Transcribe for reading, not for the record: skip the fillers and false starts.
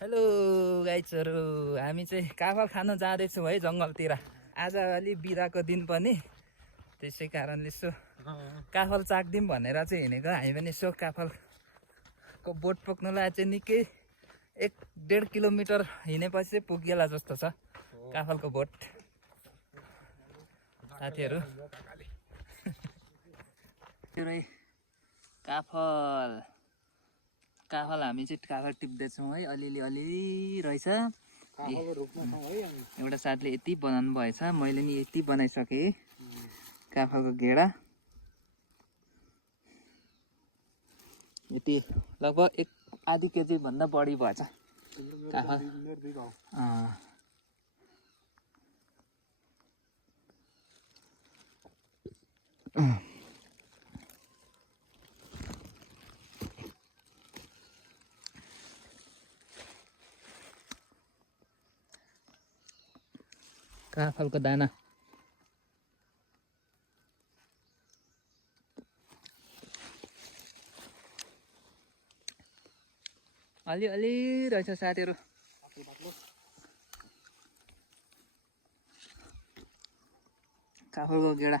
Hello गाइजहरू, हामी चाहिँ काफल खान जाँदैछौँ है जङ्गलतिर। आज अलि बिदाको दिन पनि, त्यसै कारणले यसो काफल चाख्दिउँ भनेर चाहिँ हिँडेको। हामी पनि यसो काफलको बोट पुग्नुलाई चाहिँ निकै 1-1.5 किलोमिटर हिँडेपछि चाहिँ पुगिएला जस्तो छ काफलको बोट। साथीहरू काफल काफल हामी चाहिँ काफल टिप्दैछौँ है। अलिअलि रहेछ। एउटा साथीले यति बनाउनु भएछ, मैले नि यति बनाइसकेँ काफलको घेडा। यति लगभग 1/2 केजी भन्दा बढी भएछ काफल। काफलको दाना अलिअलि रहेछ साथीहरू। काफलको गेडा